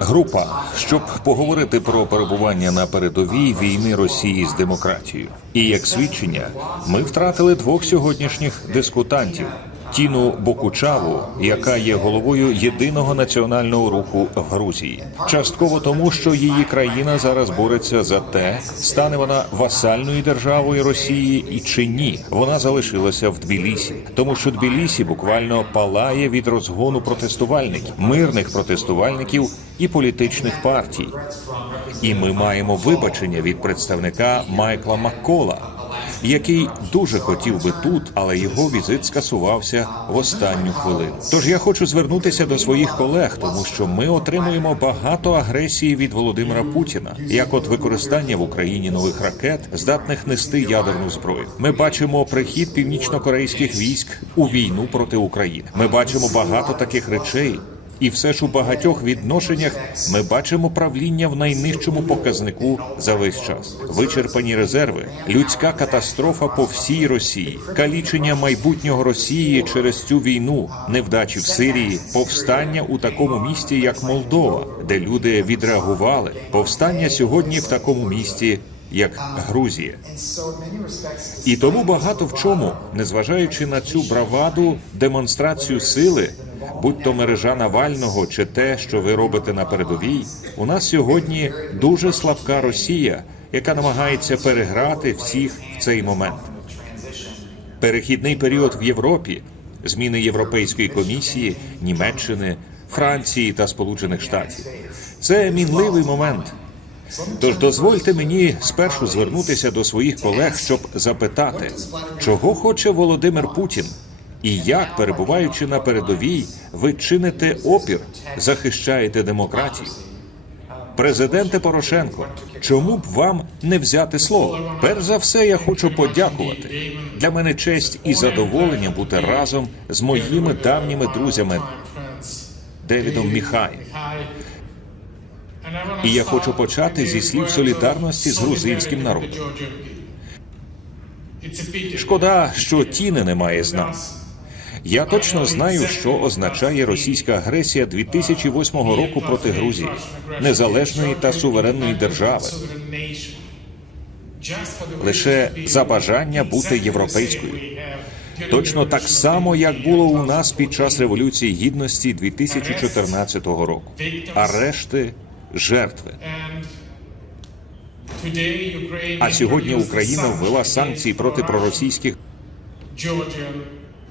Група, щоб поговорити про перебування на передовій війни Росії з демократією. І як свідчення, ми втратили двох сьогоднішніх дискутантів. Тіну Бокучаву, яка є головою єдиного національного руху в Грузії, частково тому, що її країна зараз бореться за те, стане вона васальною державою Росії і чи ні. Вона залишилася в Тбілісі, тому що Тбілісі буквально палає від розгону протестувальників, мирних протестувальників і політичних партій. І ми маємо вибачення від представника Майкла Маккола, який дуже хотів би тут, але його візит скасувався в останню хвилину. Тож я хочу звернутися до своїх колег, тому що ми отримуємо багато агресії від Володимира Путіна, як от використання в Україні нових ракет, здатних нести ядерну зброю. Ми бачимо прихід північно-корейських військ у війну проти України. Ми бачимо багато таких речей. І все ж у багатьох відношеннях ми бачимо правління в найнижчому показнику за весь час. Вичерпані резерви, людська катастрофа по всій Росії, калічення майбутнього Росії через цю війну, невдачі в Сирії, повстання у такому місті, як Молдова, де люди відреагували, повстання сьогодні в такому місті. Як Грузія, і тому багато в чому, незважаючи на цю браваду, демонстрацію сили, будь то мережа Навального чи те, що ви робите на передовій, у нас сьогодні дуже слабка Росія, яка намагається переграти всіх в цей момент. Перехідний період в Європі, зміни Європейської комісії, Німеччини, Франції та Сполучених Штатів. Це мінливий момент. Тож дозвольте мені спершу звернутися до своїх колег, щоб запитати, чого хоче Володимир Путін, і як, перебуваючи на передовій, ви чините опір, захищаєте демократію. Президенте Порошенко, чому б вам не взяти слово? Перш за все, я хочу подякувати. Для мене честь і задоволення бути разом з моїми давніми друзями Девідом Міхаєм. І я хочу почати зі слів солідарності з грузинським народом. Шкода, що тіни немає з нами. Я точно знаю, що означає російська агресія 2008 року проти Грузії, незалежної та суверенної держави, лише за бажання бути європейською. Точно так само, як було у нас під час революції гідності 2014 року. Арешти, жертви. А сьогодні Україна ввела санкції проти проросійських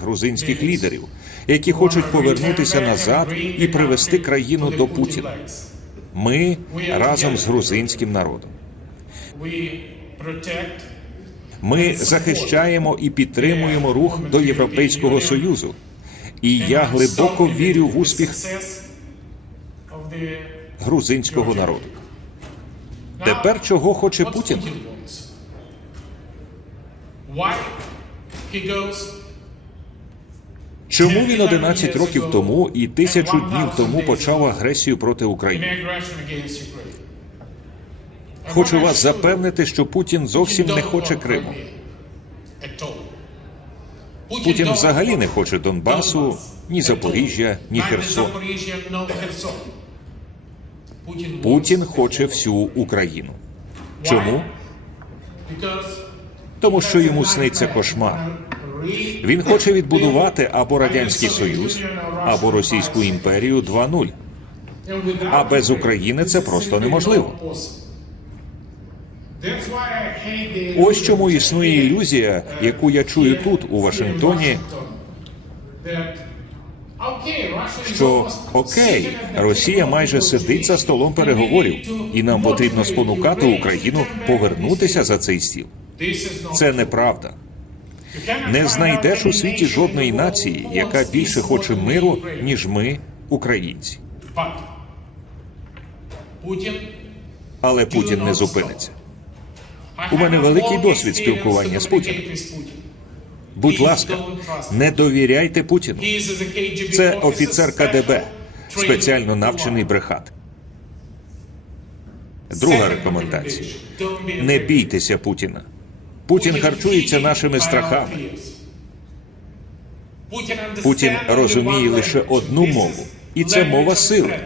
грузинських лідерів, які хочуть повернутися назад і привести країну до Путіна. Ми разом з грузинським народом. Ми захищаємо і підтримуємо рух до Європейського союзу. І я глибоко вірю в успіх грузинського народу. Тепер чого хоче Путін? Чому він 11 років тому і тисячу днів тому почав агресію проти України? Хочу вас запевнити, що Путін зовсім не хоче Криму. Путін взагалі не хоче Донбасу, ні Запоріжжя, ні Херсон. Путін хоче всю Україну. Чому? Тому що йому сниться кошмар. Він хоче відбудувати або радянський союз, або Російську імперію 2.0. А без України це просто неможливо. Ось чому існує ілюзія, яку я чую тут, у Вашингтоні, що окей, Росія майже сидить за столом переговорів, і нам потрібно спонукати Україну повернутися за цей стіл. Це неправда. Не знайдеш у світі жодної нації, яка більше хоче миру, ніж ми, українці. Але Путін не зупиниться. У мене великий досвід спілкування з Путіним. Будь ласка, не довіряйте Путіну. Це офіцер КДБ, спеціально навчений брехати. Друга рекомендація: не бійтеся Путіна. Путін харчується нашими страхами. Путін розуміє лише одну мову, і це мова сили.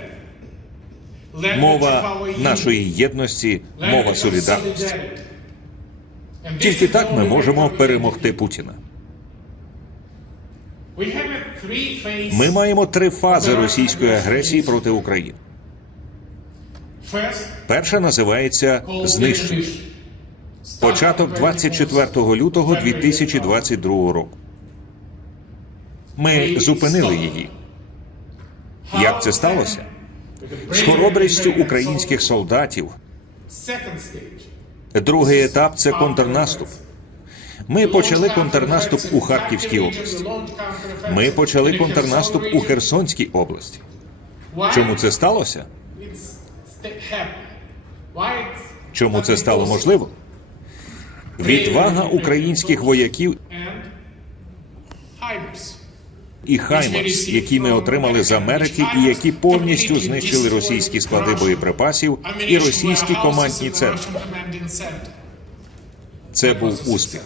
мова нашої єдності, мова солідарності. Тільки так ми можемо перемогти Путіна. Ми маємо три фази російської агресії проти України. Перша називається знищення. Початок 24 лютого 2022 року. Ми зупинили її. Як це сталося? З хоробрістю українських солдатів. Другий етап це контрнаступ. Ми почали контрнаступ у Харківській області. Ми почали контрнаступ у Херсонській області. Чому це сталося? Чому це стало можливо? Відвага українських вояків і Хаймерс, які ми отримали з Америки, і які повністю знищили російські склади боєприпасів і російські командні центри. Це був успіх.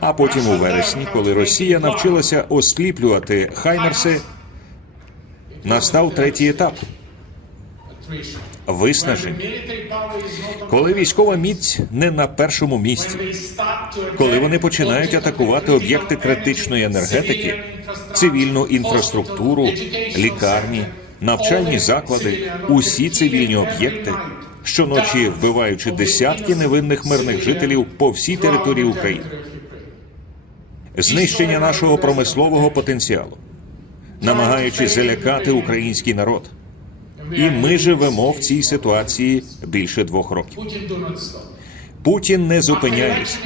А потім у вересні, коли Росія навчилася осліплювати Хаймерси, настав третій етап виснаження. Коли військова міць не на першому місці, коли вони починають атакувати об'єкти критичної енергетики, цивільну інфраструктуру, лікарні, навчальні заклади, усі цивільні об'єкти, щоночі вбиваючи десятки невинних мирних жителів по всій території України, знищення нашого промислового потенціалу, намагаючись залякати український народ. І ми живемо в цій ситуації більше двох років. Путін не зупиняється.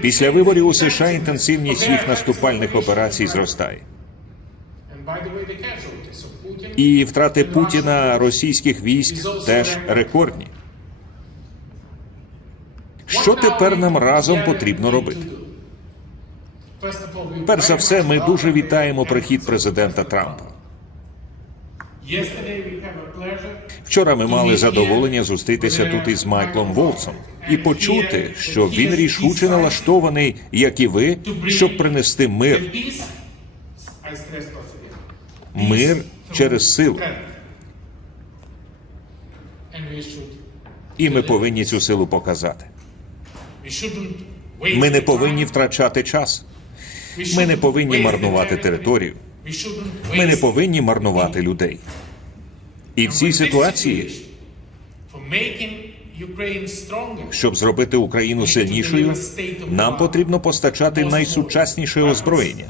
Після виборів у США інтенсивність їх наступальних операцій зростає. І втрати Путіна російських військ теж рекордні. Що тепер нам разом потрібно робити? Перш за все, ми дуже вітаємо прихід президента Трампа. Вчора ми мали задоволення зустрітися тут із Майклом Волсом і почути, що він рішуче налаштований, як і ви, щоб принести мир, мир через силу. І ми повинні цю силу показати. Ми не повинні втрачати час. Ми не повинні марнувати територію. Ми не повинні марнувати людей. І в цій ситуації, щоб зробити Україну сильнішою, нам потрібно постачати найсучасніше озброєння,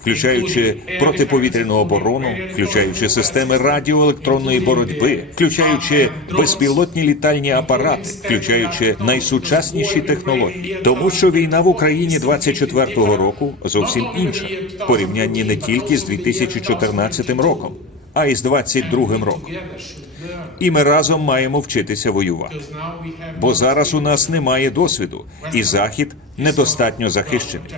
включаючи протиповітряну оборону, включаючи системи радіоелектронної боротьби, включаючи безпілотні літальні апарати, включаючи найсучасніші технології, тому що війна в Україні 24-го року зовсім інша в порівнянні не тільки з 2014 роком, а й з 22-м роком. І ми разом маємо вчитися воювати. Бо зараз у нас немає досвіду, і захід недостатньо захищений.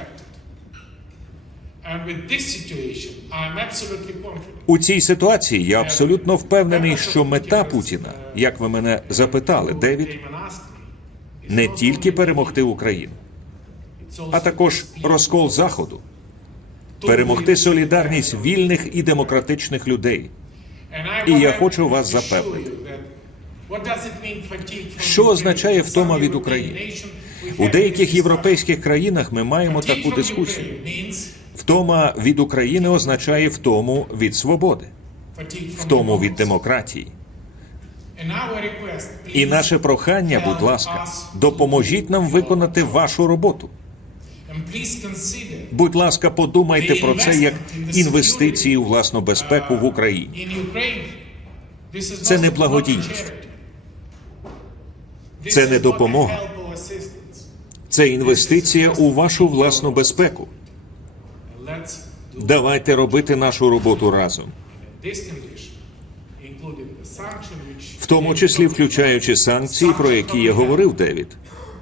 У цій ситуації я абсолютно впевнений, що мета Путіна, як ви мене запитали, Девід, не тільки перемогти Україну, а також розкол заходу, перемогти солідарність вільних і демократичних людей. І я хочу вас запевнити, Що означає втома від України? У деяких європейських країнах ми маємо таку дискусію. Втома від України означає втому від свободи, втому від демократії. І наше прохання, будь ласка, допоможіть нам виконати вашу роботу. Будь ласка, подумайте про це як інвестиції у власну безпеку в Україні. Це не благодійність. Це не допомога. Це інвестиція у вашу власну безпеку. Давайте робити нашу роботу разом, в тому числі включаючи санкції, про які я говорив, Девід.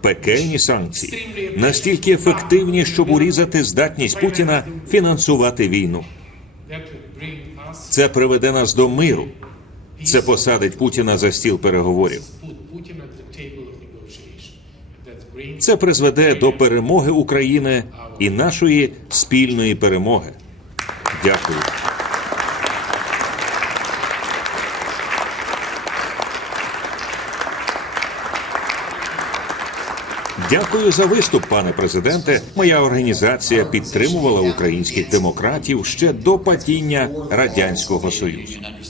Пекельні санкції настільки ефективні, щоб урізати здатність Путіна фінансувати війну. Це приведе нас до миру. Це посадить Путіна за стіл переговорів. Це призведе до перемоги України і нашої спільної перемоги. Дякую. Дякую за виступ, пане президенте. Моя організація підтримувала українських демократів ще до падіння радянського союзу.